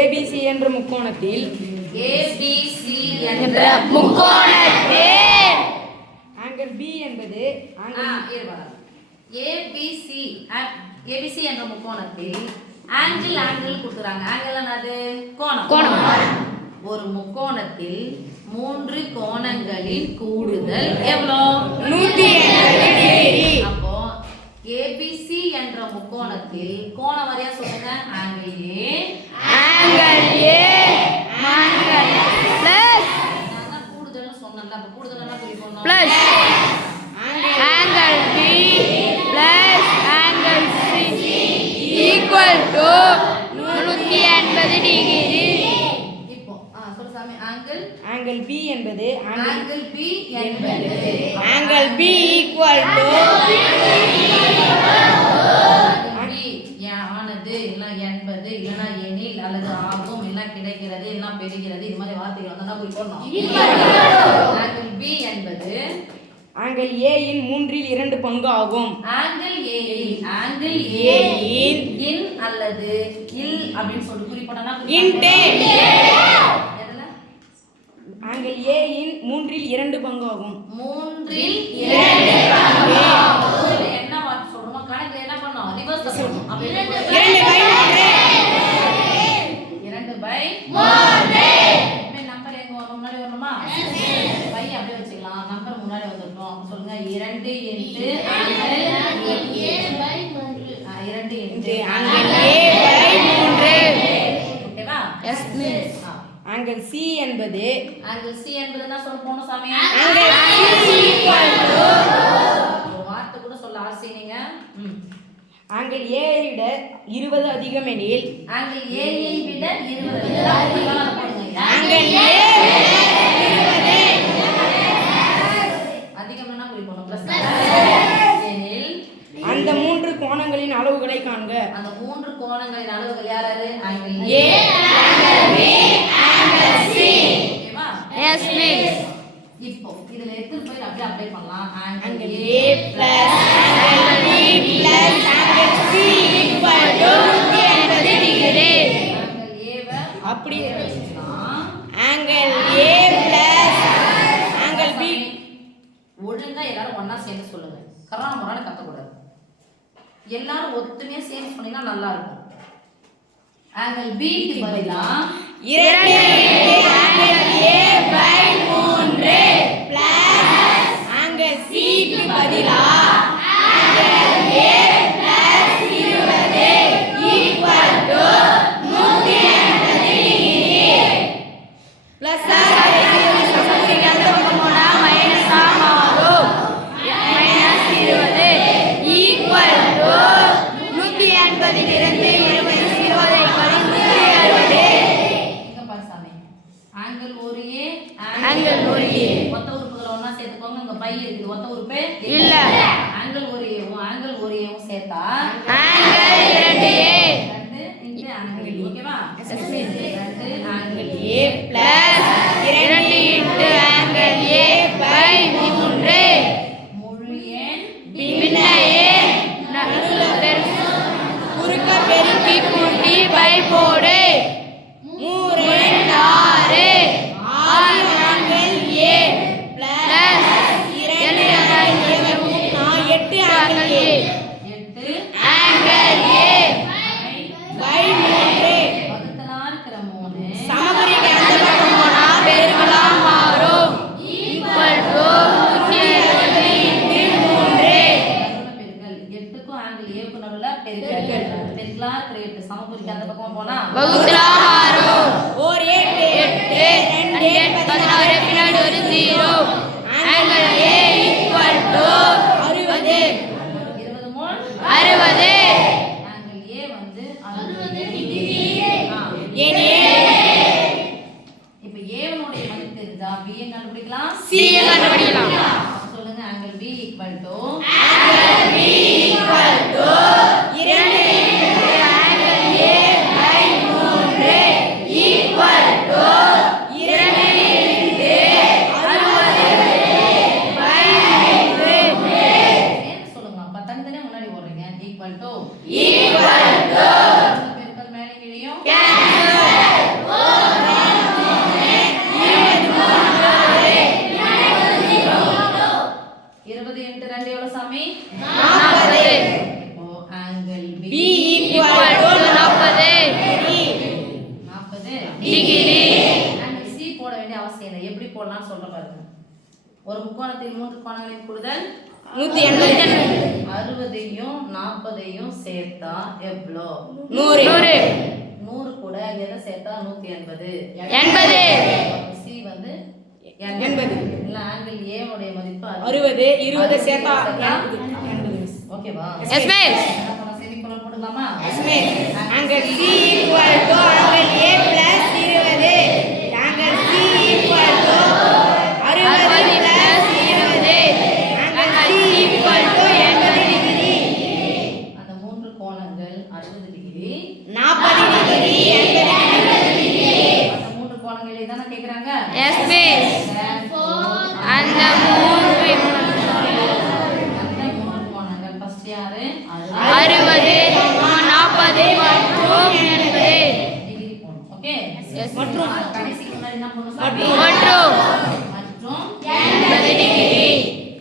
ABC என்ற முக்கோணத்தில் ABC என்ற முக்கோணத்தில் ஆங்கிள் பி என்பது ஏபிசி என்ற முக்கோணத்தில் ஆங்கிள் கொடுக்குறாங்க. ஆங்கிள் என்னது? கோணம். ஒரு முக்கோணத்தில் 3 கோணங்களின் கூடுதல் எவ்வளோ? 180 டிகிரி. அப்போ ஏபிசி என்ற முக்கோணத்தில் கோணம் வரையா சொல்லுங்க. ஆங்கிள் ஏ பிளஸ் நான் கூடுதல்னு சொன்னேன்ல. அப்ப கூடுதல் என்ன குறிக்கணும்? Plus angle B plus angle C equal to 180 degree. இப்போ சொல்லு சாமி. ஆங்கிள் பி என்பது ஆங்கிள் பி என்பது ஆங்கிள் பி ஈக்குவல் டு ஆனது இல்ல என்பது இல்லனா எனில் அல்லது ஆகும் இல்ல கிடைக்கிறது இல்ல பெறுகிறது இது மாதிரி வார்த்தைகள் வந்தா குறிக்கணும். ஆங்கிள் பி என்பது ஆங்கிள் ஏ இன் 3/2 பங்கு ஆகும். ஆங்கிள் ஏ இன் அல்லது இல் அப்படினு சொல்லி குறிப்போடனா இன்டே எதல ஆங்கிள் ஏ இன் 3/2 பங்கு ஆகும். 3/2 பங்கு என்ன வார்த்தை சொல்றோமோ கணக்குல என்ன பண்ணோம்? ரிவர்ஸ் பண்ணணும். அப்ப 2/3 இப்போ நம்பர் எங்க வரும்? முன்னாடி வரணுமா? பை அப்படியே வச்சுக்கலாம். நம்பர் முன்னாடி வந்துட்டோம். சொல்லுங்க 2 × ஆங்கிள் ஆங்கிள் ஏ/3. ஓகேவா? Yes miss. ஆங்கிள் சி என்பது என்ன சொல்ல போணும் சாமி? ஆங்கிள் சி ஈக்குவல் டு ஒரு வார்த்தை கூட சொல்ல ஆர்சி நீங்க. ஆங்கிள் ஏ ஐ விட 20 அதிகம் எனில் ஆங்கிள் ஏ ஐ விட 20 அதிகம் போடுங்க. ஆங்கிள் ஏ 20 அதிகம்னா குறிப்போம். பிளஸ் எனில் அந்த 3 கோணங்களின் அளவுகளை காண்க. அந்த 3 கோணங்களின் அளவுகள் யார் யாரு? Angle A angle B angle C. ஓகேவா? Yes miss. இப்போ இதுல எத்தனை போய் அப்படியே அப்ளை பண்ணலாம். Angle A plus angle B plus angle C equal to 180 degree. Angle ஏவ அப்படியே வச்சுக்கலாம். Angle A plus angle B. ஒழுங்கா எல்லாரும் ஒண்ணா சேர்ந்து சொல்லுங்க. கராமரான கத்தக்கூடாது. எல்லாரும் ஒத்துமையா சேர்ந்து சொன்னீங்கன்னா நல்லா இருக்கும். ஆங்கிள் பி க்கு பதிலா 2 ஆங்கிள் ஏ/3 பிளஸ் ஆங்கிள் சி க்கு பதிலா angle A plus 20 equal to 180 degree. Plus அந்த பக்கம் போனா மைனஸ் மாறும். மைனஸ் 20 ஈக்குவல் டு 180 இருந்து 20 கழித்து 160. இங்க பாரு சாமி. ஆங்கிள் ஒரு ஏ ஆங்கிள் ஒரு ஏ. மொத்த உறுப்புகளை ஒண்ணா சேர்த்துக்கோங்க. இங்க பை இருக்குது. மொத்த உறுப்பு இல்ல. ஆங்கிள் ஒரு ஏவும் சேர்த்தா ஆங்கிள் 2a 2 × ஆங்கிள். ஓகேவா? 2 angle A plus 2 × angle a/3 முழு எண் பின்ன a குறுக்க பெருக்கி கூட்டி பை போடு. 3 6 angle A plus 2 angle A 8 angle A 8 angle a pi 3 வகுத்தலா இருக்கிற 3 சமக்குறிக்கு அந்த பக்கம் போனா பெருக்கலாம் மாறும். ஈக்குவல் டு 180 × 3 பெருக்கல் 8க்கும் ஆங்கிள் ஏவுக்கு நடுவுல பெருக்கல். பெருக்கலா இருக்கிற 8 சமக்குறிக்கு அந்த பக்கம் போனா வகுத்தலாம் மாறும். ஒரு 8 8 2 16 பின்னாடி ஒரு 0. Angle a equal to 60 20 mole 60. Angle ஏ வந்து 60 டிகிரி. ஏன் இப்போ ஏவனுடைய மதிப்பு தெரிஞ்சா b ஐ கண்டுபிடிக்கலாம். C ஐ கண்டுபிடிக்கலாம். சொல்லுங்க. Angle b equal to angle b equal to 2 × angle a/3 equal to 2 × 60/3. சேர்த்து சொல்லுங்க. அப்ப தனித்தனியா முன்னாடி ஓடுறீங்க. ஈக்குவல் டு ஈக்குவல் டு பெருக்கல் மேலே கீழேயும் கேன்சல். போடலாம்னு சொல்ற பாருங்க. ஒரு முக்கோணத்தின் 3 கோணங்களின் கூடுதல் 180. 60ஐயும் 40ஐயும் சேர்த்தா எவ்வளோ? 100. 100 கூட எதை சேர்த்தா 180. 80. சி வந்து 80. இல்ல ஆங்கிள் ஏ உடைய மதிப்பு 60. 20 சேர்த்தா 80. ஓகேவா? Yes miss. என்ன பண்ண செமிகோலன் போட்டுக்கலாமா? Angle C equal to angle A plus 20. Angle C equal to 60 plus 20. Angle C equal to 80 degree. அந்த மூன்று கோணங்கள் 60 டிகிரி 40 degree 80 degree. அந்த மூன்று கோணங்களை தான கேக்குறாங்க. Yes miss. அந்த மூன்று கோணங்கள் ஃபர்ஸ்ட் யாரு? 60, 40 மற்றும் 80. டிகிரி போணும். ஓகே? எஸ். மற்றும் கடைசிக்கு முன்னாடி என்ன பண்ணணும்? மற்றும் மற்றும் 80 டிகிரி.